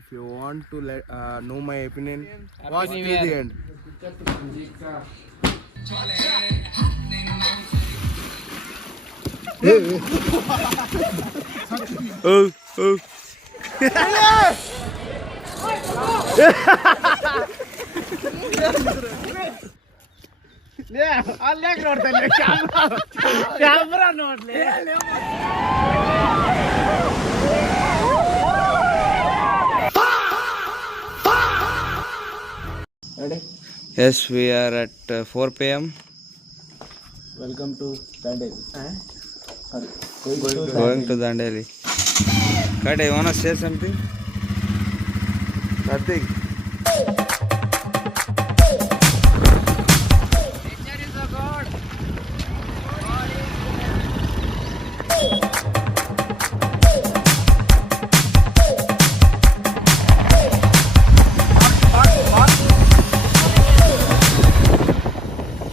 If you want to know my opinion, watch till the end. ಅಲ್ಲೇ ನೋಡ್ತಾನೆ camera ನೋಡ್ಲಿ. Yes, we are at 4 p.m. Welcome to Dandeli. Going to Dandeli. Kade, you wanna say something? Nothing.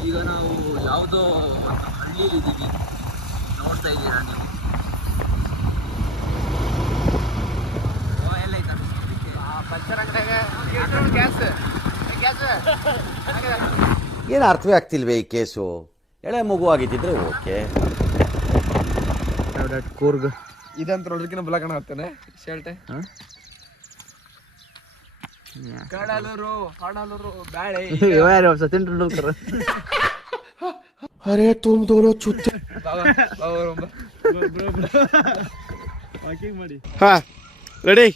ಈಗ ನಾವು ಯಾವುದೋ ಹಳ್ಳಿಲಿದ್ದೀವಿ, ನೋಡ್ತಾ ಇದ್ದೀರಾ ನೀವು. ಎಲ್ಲ ಐತ ಪಂಚರ್ ಏನು ಅರ್ಥವೇ ಆಗ್ತಿಲ್ವೇ ಈ ಕೇಸು. ಎಳೆ ಮಗು ಆಗಿದ್ದಿದ್ರೆ ಓಕೆ. ಕೂರ್ಗ್ ಇದಂತ ನೋಡ್ರಿಕಿನ ಬಲಕಣ ಹತ್ತಾನೆ ಶರ್ಟ್ ಕಾಡಾಲೂರು ಹಾಡಾಲೂರು ಬ್ಯಾಳೆ ಯಾರು ಸಚಿನ್ ತೆಂಡೂಲ್ಕರ್. ಅರೆ ತುಮ್ ದೋನೋ ಚುತ್ತೆ ವಾಕಿಂಗ್ ಮಾಡಿ. ಹಾ ರೆಡಿ.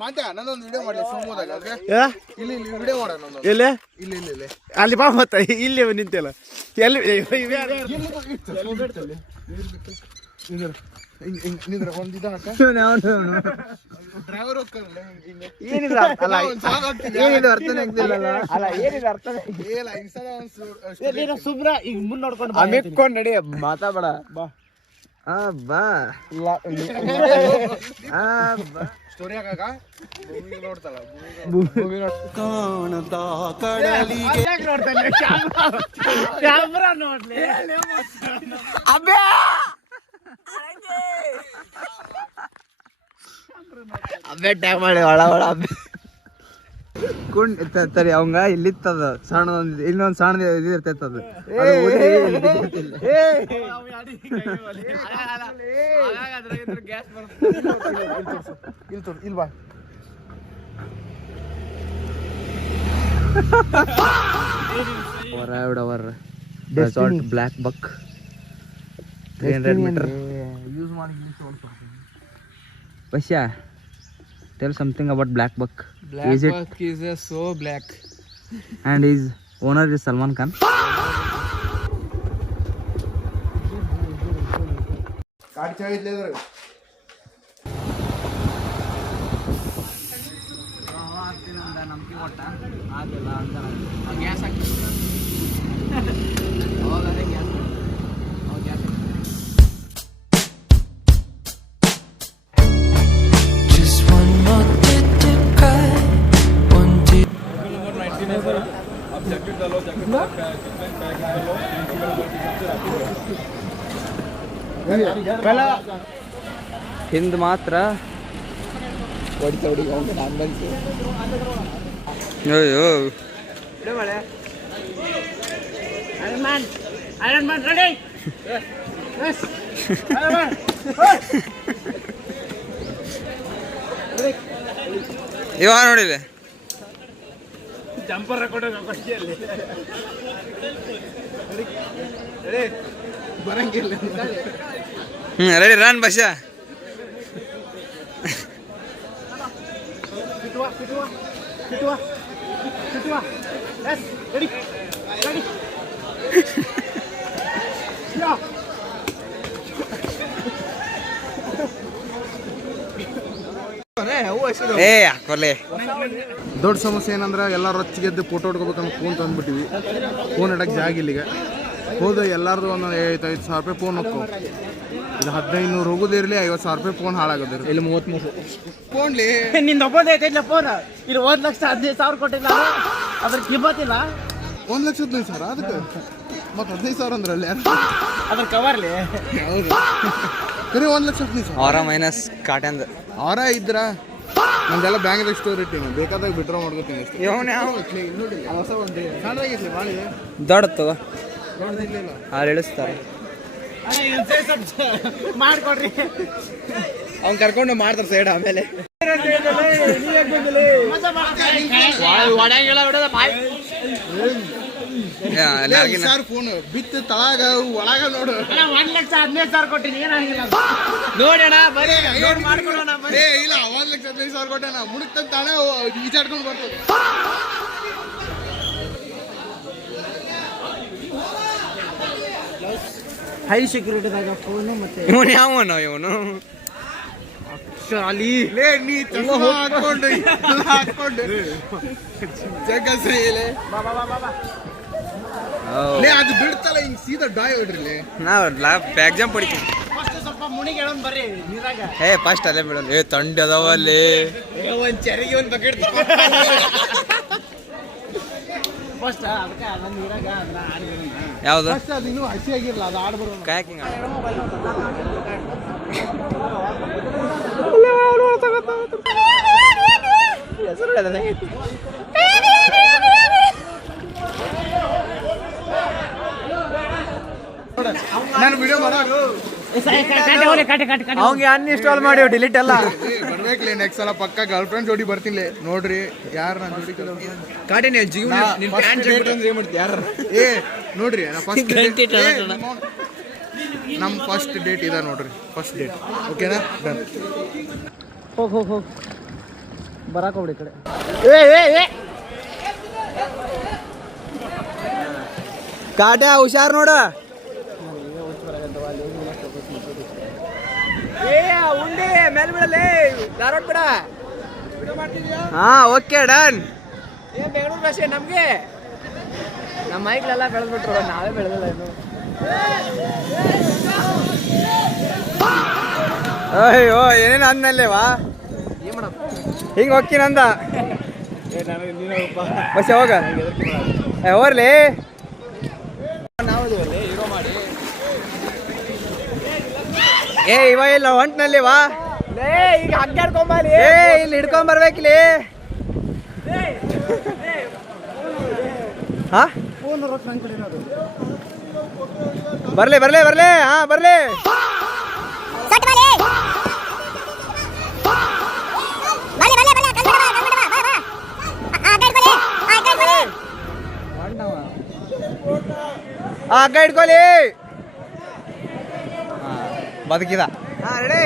ಮಾಂತ್ಯ ನನ್ನೊಂದು ವಿಡಿಯೋ ಮಾಡಲಿ ಶಿವಮೊಗ್ಗದಾಗ. ಇಲ್ಲಿ ವಿಡಿಯೋ ಮಾಡೋಣ ಎಲ್ಲಿ ಇಲ್ಲಿ ಅಲ್ಲಿ ಬಾ ಮತ್ತ ಇಲ್ಲಿ ನಿಂತಿಲ್ಲ ಎಲ್ಲಿ ನಿಂದ್ರ ಒಂದಿದ ಡ್ರೈವರ್ ಏನಿದೆ ಅರ್ಥನೇ ಆಗ್ತಿಲ್ಲ. ಅಲ್ಲ ಏನಿದೆ ಅರ್ಥನೇ ಇಲ್ಲ. ಸುಬ್ರ ಈಗ ಮುಂದೆ ನೋಡ್ಕೊಂಡು ಅಮಿಕ್ಕೊಂಡ್ ನಡಿ ಮಾತಾಡ ಬಾ. ಬಾ ಸ್ಟೋರಿ ಹಾಕಾಗ ಭೂಮಿ ನೋಡ್ತಾಳ ಕಾಣದ ಕಡಲಿಗೆ ನೋಡ್ತಾನೆ ಕ್ಯಾಮ್ರಾ ನೋಡ್ಲಿ. ಅಬ್ಬೆ ಟ್ಯಾಗ್ ಮಾಡಿ ಒಳ ಕುಂಡಿ ಅವಂಗ ಇಲ್ಲಿತ್ತದ ಸಣ್ಣದೊಂದು ಇನ್ನೊಂದು ಸಣ್ಣದ ಇದು ಇರ್ತೈತದ. ಇಲ್ವಾ ಬ್ಲ್ಯಾಕ್ ಬಕ್ 300 meter. ಯೂಸ್ ಮಾಡಿ Pasha, tell something about black buck. Black buck is so black. And his owner is Salman Khan. ಗಾಡಿ ಚಾಗಿದ್ಲೆ ನಂಬಿಕೆ ಕೊಟ್ಟ ಆಗಿಲ್ಲ ಅಂತ ಗ್ಯಾಸ್ ಹಾಕಿ ಹೋಗದೆ ಗ್ಯಾಸ್ ಗ್ಯಾಸ್ ಹಿಂದ್ ಮಾತ್ರ ಅಯ್ಯೋ ಇವ ನೋಡಿಲ್ಲ ಜಂಪರ್ ಬರಂಗಿಲ್ಲ. ರೆಡಿ ರನ್ ಬಸ್ಸಾ. ಏ ಹಾಕೋಲೆ. ದೊಡ್ಡ ಸಮಸ್ಯೆ ಏನಂದ್ರೆ ಎಲ್ಲರೂ ರೊಚ್ಚಿಗೆದ್ದು ಫೋಟೋ ಹೊಡ್ಕೋಬೇಕಂತ ಫೋನ್ ತಂದ್ಬಿಟ್ಟಿವಿ. ಫೋನ್ ಇಡಕ್ಕೆ ಜಾಗ ಇಲ್ಲಿಗೆ ಹೋದ ಎಲ್ಲಾರ್ದು ಒಂದು 5,000 ರೂಪಾಯಿ ಫೋನ್ ಹೋಗ್ಕೋ. ಇದು 1500 ಹೋಗೋದಿರಲಿ, 50,000 ರೂಪಾಯಿ ಫೋನ್ ಹಾಳಾಗೋದಿರಲಿ. ಇಲ್ಲಿ 33 ಫೋನ್ಲಿ ನಿಂದ ಒಬ್ಬದೇ ಐತೈತ್ಲ ಫೋನ್. ಇಲ್ಲಿ 1,15,000 ಕೊಟ್ಟಿಲ್ಲ, ಅದ್ರ ಕಿಮ್ಮತ್ತಿಲ್ಲ. 1,15,000 ಅದಕ್ಕೆ ಮತ್ತೆ 15,000 ಅಂದ್ರಲ್ಲಿ ಅದ್ರ ಕವರ್ಲಿ ಹೌದು ಕರಿ 1,15,000 ಅವರ ಮೈನಸ್ ಕಾಟಂದ ಅವರ ಇದ್ರ ನಂದೆಲ್ಲ ಬ್ಯಾಂಕ್ದಾಗ ಸ್ಟೋರ್ ಇಟ್ಟಿನಿ ಬೇಕಾದಾಗ ವಿಡ್ರಾ ಮಾಡ್ಕೋತೀನಿ ಅಷ್ಟೇ ಇವನ್ ಯಾವ ನೋಡಿ ಹೊಸ ಒಂದು ಸಣ್ಣದಾಗಿರ್ಲಿ ಭಾಳ ದೊಡ್ಡದು ದೊಡ್ಡದಿಲ್ಲ ಅವ್ರು ಇಳಿಸ್ತಾರೆ ಮಾಡ್ಕೊಡ್ರಿ ಅವ್ನು ಕರ್ಕೊಂಡು ಮಾಡ್ತಾರೆ ಸೈಡ್ ಆಮೇಲೆ ಫೋನ್ ಬಿತ್ತು ತಳಗ ಒಳಗ ನೋಡು 1,15,000 ಕೊಟ್ಟಿನಿ ಏನಾಗಿಲ್ಲ ನೋಡೋಣ ಬರೀ ಮಾಡ್ಕೊಡೋಣ ಇಲ್ಲ 1,15,000 ಕೊಟ್ಟೆ ನಾ ಮುಡುಕ್ತ ತಾನೇ ಈಚಾಡ್ಕೊಂಡು ಬರ್ತದೆ ಹೈ ಸೆಕ್ಯೂರಿಟಿದಾಗ ಫೋನು ಮತ್ತೆ ಇವನು ಯಾವನು ಇವನು ಅಲ್ಲಿ ಲೇ ನೀ ಚಶ್ಮಾ ಹಾಕೊಂಡು ಎಲ್ಲ ಹಾಕೊಂಡು ಜಗಸೈಲೆ ಲೇ ಅದು ಬಿಡ್ತಲ್ಲ ಹಿಂಗ್ ಸೀದಾ ಡಾಯ್ ಹೊಡ್ರಿ ನಾವು ಎಕ್ಸಾಮ್ ಪಡಿತೀವಿ ಫಸ್ಟ್ ಸ್ವಲ್ಪ ಮುಣಿಗೆ ಹೇಳೋಣ ಬರ್ರಿ ನೀರಾಗ ಏ ಫಸ್ಟ್ ಅಲ್ಲೇ ಬಿಡೋಣ ಏ ತಂಡ ಅದಾವ ಅಲ್ಲಿ ಒಂದ್ ಚೆರಿಗೆ ಒಂದು ಬಕೆಟ್ ಫಸ್ಟ್ ಅದಕ್ಕೆ ಅದನ್ನ ನೀರಾಗ ಅದನ್ನ ಆಡ್ಬಿಡೋಣ ಯಾವ್ದು ಫಸ್ಟ್ ಅದು ಇನ್ನೂ ಹಸಿಯಾಗಿರಲ್ಲ ಅದು ಆಡ್ಬರೋಣ ಕಾಯಕಿಂಗ್ ನಾನು ವಿಡಿಯೋ ಮಾಡೋದು ಅವ್ಗೆ ಅನ್ಇನ್ಸ್ಟಾಲ್ ಮಾಡಿ ಡಿಲೀಟ್ ಎಲ್ಲ ಬರ್ಬೇಕ್ಲಿ ನೆಕ್ಸ್ಟ್ ಸಲ ಪಕ್ಕ ಗರ್ಲ್ ಫ್ರೆಂಡ್ ಜೋಡಿ ಬರ್ತೀನಿ ನೋಡ್ರಿ ಯಾರು ನನ್ನ ಜೋಡಿ ಕಾಟಿ ನೀನು ಜೀವ ನಿನ್ನ ಪ್ಯಾಂಟ್ ಚೆಕ್ ಅಂದ್ರೆ ಏನು ಮಾಡ್ತೀಯ ಯಾರು ಏ ನೋಡ್ರಿ ನಮ್ಮ ಫಸ್ಟ್ ಡೇಟ್ ಇದೆ ನೋಡ್ರಿ ಫಸ್ಟ್ ಡೇಟ್ ಓಕೆನಾ ಡನ್ ಹೋಗ್ ಬರಾಕ್ ಹೋಗ್ಬಿಡಿ ಕಡೆ ಕಾಟ್ಯಾ ಹುಷಾರ್ ನೋಡ ಉಂಡಿ ಮೇಲ್ ಬಿಡಲೇ ಧಾರವಾಡ ಬಿಡ ಹಾ ಓಕೆ ಡನ್ ಏನ್ ಬೆಂಗಳೂರು ಭಾಷೆ ನಮ್ಗೆ ನಮ್ಮ ಮೈಕ್ಲೆಲ್ಲ ಬೆಳೆದ್ಬಿಟ್ರು ನಾವೇ ಬೆಳೆದಿಲ್ಲ ಇನ್ನು ಅಯ್ಯೋ ಏನೇನು ಅಂದ್ಮೇಲೆವಾ ಹಿಂಗೆ ಹೋಗ್ತೀನಂದ ಬಸ್ ಹೋಗ ಹೋರ್ಲಿ ಏ ಇವ ಇಲ್ಲ ಹೊಂಟ್ನಲ್ಲಿ ವಾ ಈಗ ಹಗ್ಗಾಡ್ಕೊಂಬಲ್ಲಿ ಏ ಇಲ್ಲಿ ಹಿಡ್ಕೊಂಬರ್ಬೇಕಿಲ್ಲಿ ಹಾ ಬರ್ಲಿ ಬರ್ಲಿ ಬರ್ಲಿ ಹಾ ಬರ್ಲಿ ಹಗ್ಗ ಹಿಡ್ಕೊಳ್ಳಿ ಬದುಕಿದ ಹಾ ರೆಡಿ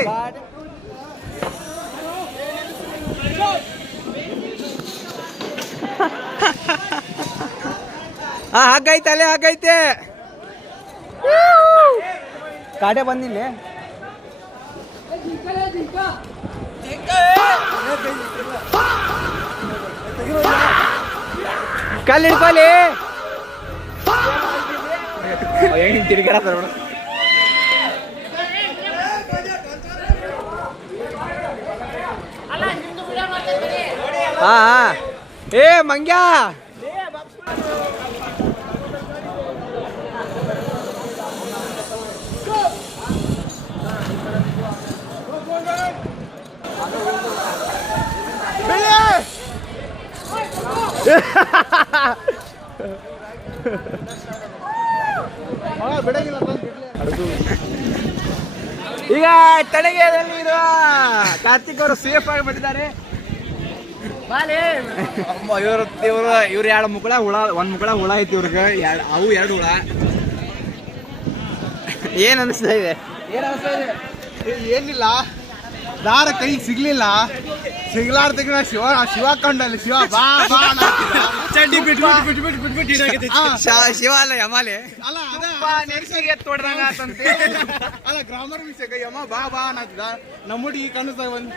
ಹಾ ಹಾಗೈತೆ ಅಲ್ಲೇ ಹಾಗೈತೆ ಕಾಟೆ ಬಂದಿಲ್ಲ ಕಲ್ಲು ಹಿಡ್ಕೊಳ್ಳಿ ಹೆಂಗ್ ತಿರ್ಗಾರ ಹಾ ಏ ಮಂಗ್ಯ ಈಗ ತಡಗೆಯಲ್ಲಿ ಇರುವ ಕಾರ್ತಿಕ್ ಅವರು ಸೇಫ್ ಆಗಿ ಬಂದಿದ್ದಾರೆ ಇವ್ರು ಎರಡು ಮುಕ್ಕಳ ಹುಳ ಒಂದ್ ಮುಕ್ಕಳ ಹುಳ ಐತಿ ಇವ್ರಿಗೆ ಅವು ಎರಡು ಹುಳ ಏನ್ ಅನಿಸ್ತಾ ಇದೆ ಏನಿಲ್ಲ ದಾರ ಕೈ ಸಿಗ್ಲಿಲ್ಲ ಸಿಗ್ಲಾರ್ದಕ್ಕೆ ಶಿವ ಕಂಡಲ್ಲಿ ಶಿವ ಬಾ ಬಾ ಚಡ್ಡಿ ಶಿವ ಅಲ್ಲ ಯಮಾಲೆ ಅಲ್ಲ ತೊಡ್ದಂಗ ಅಲ್ಲ ಗ್ರಾಮರ್ ವಿಷಯ ಯಮ ಬಾ ಬಾ ಅನ್ನತ್ತಿದ ನಮ್ಮ ಹುಡುಗಿ ಕನಸ ಒಂದ್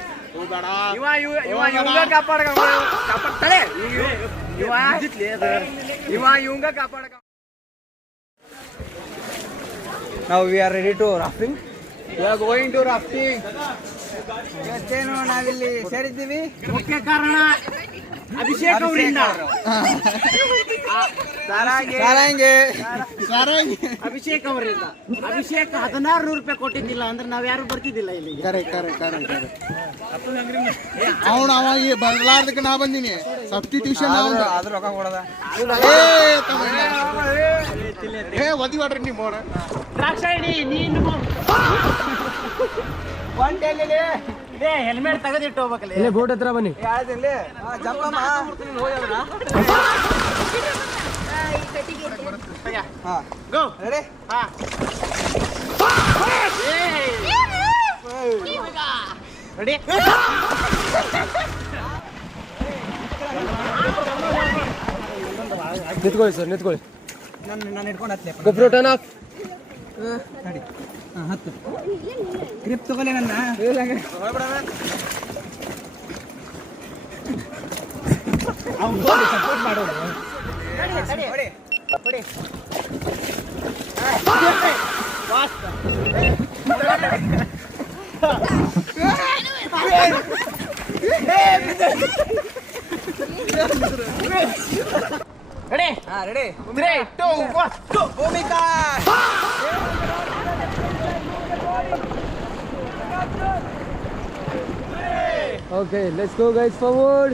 ಬೇಡ ಇವಂಗ ಕಾಪಾಡ್ತಾಳೆ ಇವಂಗ ಕಾಪಾಡ ನಾವು we are ready to rafting we are going to rafting ಇವತ್ತೇನು ನಾವಿಲ್ಲಿ ಸೇರಿದ್ದೀವಿ ಮುಖ್ಯ ಕಾರಣ ಅಭಿಷೇಕ್ ಅವರಿಂದ ಅಭಿಷೇಕ್ ಅವರಿಂದ ಅಭಿಷೇಕ್ 1600 ರೂಪಾಯಿ ಕೊಟ್ಟಿದ್ದಿಲ್ಲ ಅಂದ್ರೆ ನಾವ್ ಯಾರು ಬರ್ತಿದ್ದಿಲ್ಲ ಇಲ್ಲಿ. ಅವನು ಅವ ಈ ಬರ್ಲಾರ್ದಕ್ಕೆ ನಾ ಬಂದೀನಿ ಸಬ್ಸ್ಟಿಟ್ಯೂಷನ್ ಅದ್ರ ರೊಕ್ಕ ಕೊಡದ ಒದಿ ಮಾಡ್ರಿ ನೀವು ಮೋಡ ದ್ರಾಕ್ಷಾಯಣಿ ನೀನು ಹೆಲ್ಮೆಟ್ ತೆಗೆದಿಟ್ಟು ಹೋಗ್ಬೇಕಲ್ಲ. ಬೋಟ್ ಹತ್ರ ಬನ್ನಿ. ರೆಡಿ ನಿಂತ್ಕೊಳ್ಳಿ ಸರ್, ನಿಂತ್ಕೊಳ್ಳಿ. ನಾನು ಇಟ್ಕೊಂಡು ಹತ್ತಲೆ ಗೊಬ್ಬರ ಟರ್ನ್ ಆಫ್ ನಡಿ. ಹತ್ತು ಗ್ರಿಪ್ ತಗೊಳ್ಳಿ ನನ್ನ ಸಪೋರ್ಟ್ ಮಾಡೋದು. Ready ready 3 2 1 Bhumika. Okay, let's go guys, forward.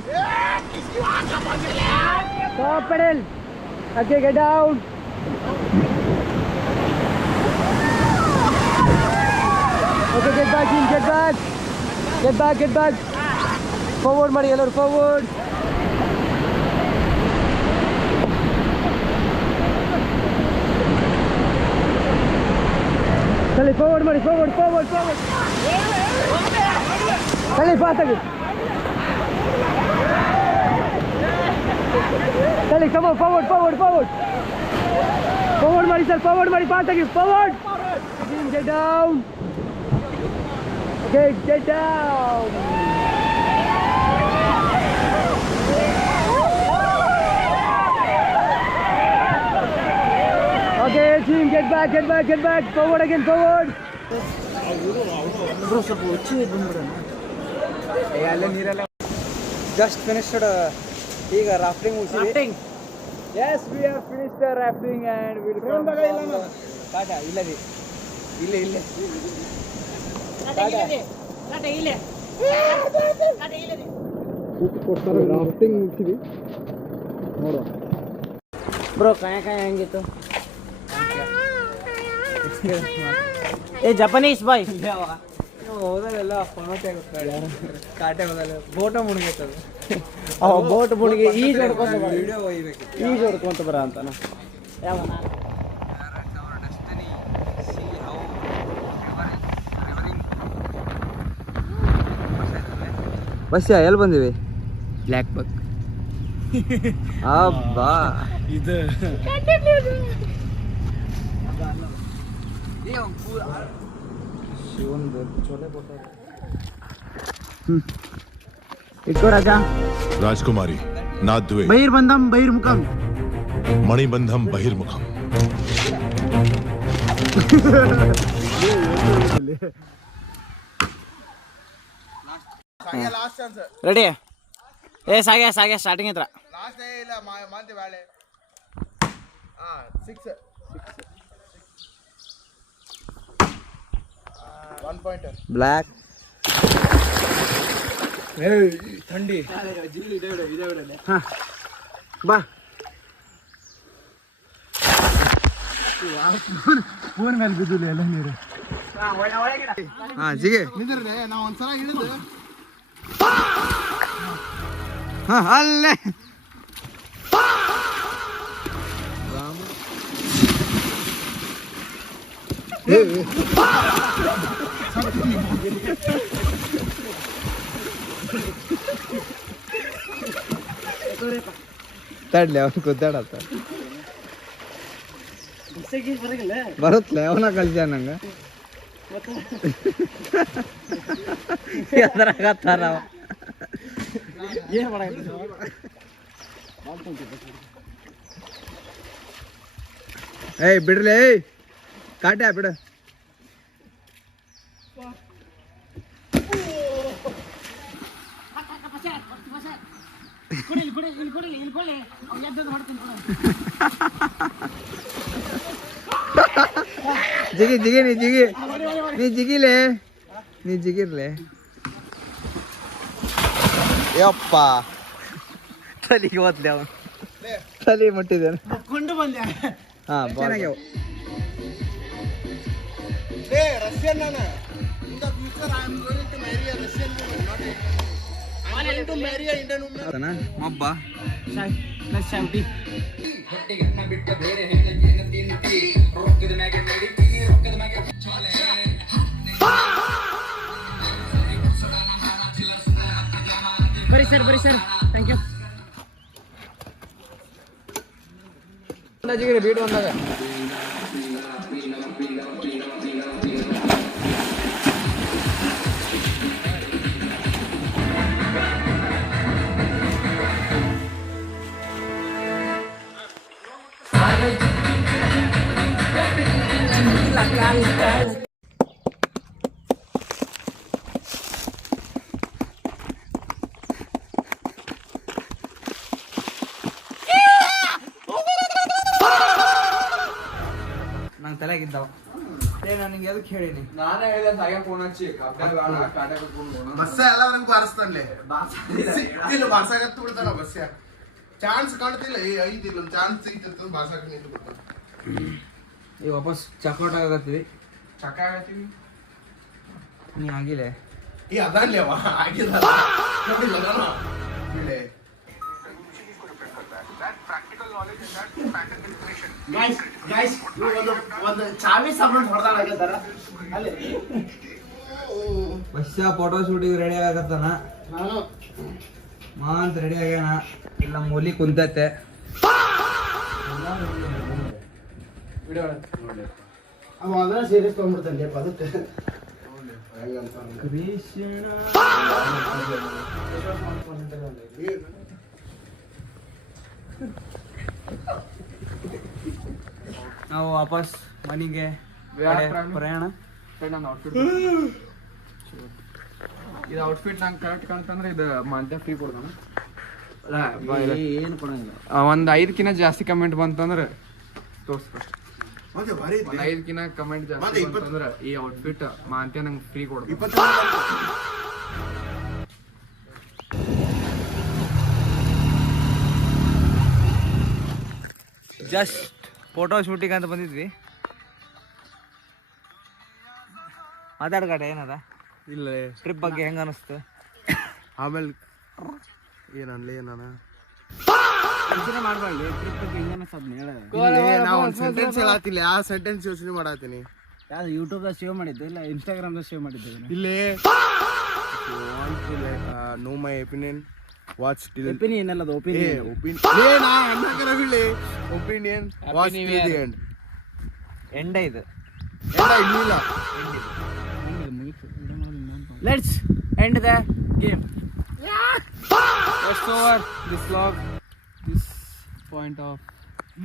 Stop pedal. Okay, get down. Okay, get back in, get back. Get back. Forward ಮಾಡಿ ಎಲ್ಲರೂ, forward. ಚಲಿ forward ಮಾಡಿ, forward. ಚಲಿ fast ಆಗಿ. ಚಲಿ come on, forward. Forward ಮಾಡಿ sir, forward ಮಾಡಿ, fast ಆಗಿ, forward. Get down. Okay, get down. Okay, team, get back. Forward again, forward. Bro, ಸ್ವಲ್ಪ ಹುಚ್ಚು ಬಂದ್ಬಿಡೋಣ. ಅಲ್ಲೇ ನೀರೆಲ್ಲ ಜಸ್ಟ್ ಫಿನಿಶ್ಡ್. ಈಗ ರಾಫ್ಟಿಂಗ್ ಮುಗಿಸಿದ್ವಿ. Yes, we have finished the rafting and we'll come ಟಾಟಾ. ಇಲ್ಲೇ ರಾಫ್ಟಿಂಗ್ ಮುಗಿಸಿದ್ವಿ. ನೋಡುವ ಬ್ರೋ, ಕಾಯ ಹೆಂಗಿತ್ತು? ಏ ಜಪಾನೀಸ್ ಬಾಯ್ ಹೋದಲ್ಲೆಲ್ಲ ಕಾಟೆ ಹೋದಲ್ಲ ಬೋಟ ಮುಳುಗೈತದ. ಬೋಟ್ ಮುಳುಗಿ ಈಜು ಹೊಡ್ಕೊಂತ ಬರ ಅಂತಾನ. ಬಸ್ಯಾ ಎಲ್ಲಿ ಬಂದಿವಿ? ಬ್ಲ್ಯಾಕ್ ಬಕ್. ಅಬ್ಬಾ ಇದು ಇಟ್ಕೋ ರಾಜ. ರಾಜಕುಮಾರಿ ನಾದ್ವೆ ಬಹಿರ್ಬಂಧಂ ಬಹಿರ್ಮುಖಂ ಮಣಿಬಂಧಂ ಬಹಿರ್ಮುಖಂ. ರೆಡಿ? ಸಾಗೆ ಸ್ಟಾರ್ಟಿಂಗ್ ಹತ್ರ. ಲಾಸ್ಟ್ ಇಲ್ಲ ಮಾಂತಿ ಬಾಳೆ 6 1 ಪಾಯಿಂಟರ್ ಬ್ಲ್ಯಾಕ್. ಥಂಡಿ ಬಾ. ಫೋನ್ ಮೇಲೆ ಬಿದ್ದಿಲ್ಲ ಎಲ್ಲ ನೀರು. ಜಿಗೆ ನಿಂದ್ರಲೆ ನಾವು ಒಂದ್ಸಲ ಇಳಿದು ಅಲ್ಲೇ ತಡ್ಲಿ ಅವನು ಕುದ್ದಾಡತ್ತ ಬರುತ್ತಲೆ ಅವನ ಕಲ್ಸ್ಯ ನಂಗೆ ಎದ್ರಾಗತ್ತಾರ ಅವ. ಏಯ್ ಬಿಡ್ರಿ, ಕಾಟ್ಯಾ ಬಿಡು. ಜಿಗಿ ಜಿಗಿ ನೀ ಜಿಗಿ ನೀ ಜಿಗಿಲೆ ನೀ ಜಿಗಿರ್ಲೆ ಯಪ್ಪ ತಲೆಗೆ ಓದ್ಲೆ ಅವನು ತಲೆ ಮುಟ್ಟಿದ್ದಾನೆ ಹಾ ಚೆನ್ನಾಗ್ಯಾವ ರಷ್ಯನ್ ನಾನು in the future I am going to marry a Russian woman, not a I am going to marry a Indian woman. ಮಬ್ಬ ಬರೀ ಸರ್ ಥ್ಯಾಂಕ್ ಯು ಬೀಟ್ ಬಂದಾಗ ನಂಗೆ ತಲೆಗಿದ್ದಾವ ನಾನು ನಿಂಗೆ ಅದಕ್ಕೆ ಹೇಳಿನಿ ನಾನೇ ಹೇಳಿದೆ ಸಾಗೆ ಫೋನ್ ಹಚ್ಚಿ ಬಸ್ಸ ಎಲ್ಲ ನಂಗೆ ಬಾರಿಸ್ತಾನೆ ಸಿಕ್ತಿಲ್ಲ ಬಾರ್ಸಾಕತ್ತು ಬಿಡ್ತಾನ ಬಸ್ಸ ಚಾನ್ಸ್ ಕಾಣ್ತಿಲ್ಲ ಐತಿಲ್ಲ ಚಾನ್ಸ್ ಸಿಗ್ತಿರ್ತದೆ ಬಾರ್ಸಾಕ ನಿಂತು ಬಿಡ್ತಾನ ಈಗ ವಾಪಸ್ ಚಕ್ಔಟ್ ಆಗತ್ತೀವಿ ಚಕ ಆಗತ್ತೀವಿ ನೀ ಆಗಿಲ್ಲ ಈ ಅದನ್ನೇ ಅವ ಆಗಿಲ್ಲ ನೋಡಿಲ್ಲ ನಾನು ಇಲ್ಲೇ ಒಂದು ಚಾವಿ ಸಾಮಾನು ಹೊಡೆದಾಡಕತ್ತಾರ ಅಲ್ಲಿ ಬಸ್ಸ ಫೋಟೋ ಶೂಟಿಗೆ ರೆಡಿ ಆಗತ್ತಾನ ನಾನು ಮಾಂತ ರೆಡಿ ಆಗ್ಯಾನ ಇಲ್ಲ ಮೂಲಿ ಕುಂತೈತೆ ಅವ ಅದನ್ನ ಸೀರಿಯಸ್ ತೊಗೊಂಡ್ಬಿಡ್ತಾನೆ ಅದಕ್ಕೆ ನಾವು ವಾಪಸ್ ಮನೆಗೆ ಪ್ರಯಾಣ ಇದು ಔಟ್ಫಿಟ್ ನಂಗೆ ಕರೆಕ್ಟ್ ಕಾಣ್ತಂದ್ರೆ ಇದು ಮಂತ್ಯ ಫ್ರೀ ಕೊಡ್ತಾನ ಏನು ಕೊಡಂಗಿಲ್ಲ ಒಂದು 5ಕ್ಕಿಂತ ಜಾಸ್ತಿ ಕಮೆಂಟ್ ಬಂತಂದ್ರೆ ತೋರಿಸ್ಕೊ ಮತ್ತೆ ಭಾರಿ ಒಂದು 5ಕ್ಕಿಂತ ಕಮೆಂಟ್ ಜಾಸ್ತಿ ಬಂತಂದ್ರೆ ಈ ಔಟ್ಫಿಟ್ ಮಂತ್ಯ ನಂಗೆ ಫ್ರೀ ಕೊಡ್ತಾನೆ ಜಸ್ಟ್ ಫೋಟೋ ಶೂಟಿಂಗ್ ಅಂತ ಬಂದಿದ್ವಿ ಮಾತಾಡ್ಕಟ ಏನದ ಇಲ್ಲ ಟ್ರಿಪ್ ಬಗ್ಗೆ ಹೆಂಗ ಅನಿಸ್ತು ಆಮೇಲೆ ಏನನ್ಲಿ ನಾನು ಮಾಡ್ಬಾರ್ದು ಟ್ರಿಪ್ ಬಗ್ಗೆ ಹೆಂಗ ಅನಿಸ್ತದ ಹೇಳ ನಾ ಒಂದು ಸೆಂಟೆನ್ಸ್ ಹೇಳತ್ತೀನಿ ಆ ಸೆಂಟೆನ್ಸ್ ಯೋಚನೆ ಮಾಡತ್ತೀನಿ ಯಾವ್ದು ಯೂಟ್ಯೂಬ್ದಾಗ ಸೇವ್ ಮಾಡಿದ್ದು ಇಲ್ಲ ಇನ್ಸ್ಟಾಗ್ರಾಮ್ದಾಗ ಸೇವ್ ಮಾಡಿದ್ದು ಇಲ್ಲೇ no my opinion watch till opinion ಅಲ್ಲ ಅದು opinion opinion watch till the end ಎಂಡ ಇದು ಇಲ್ಲ let's end the game Let's over this vlog, this point of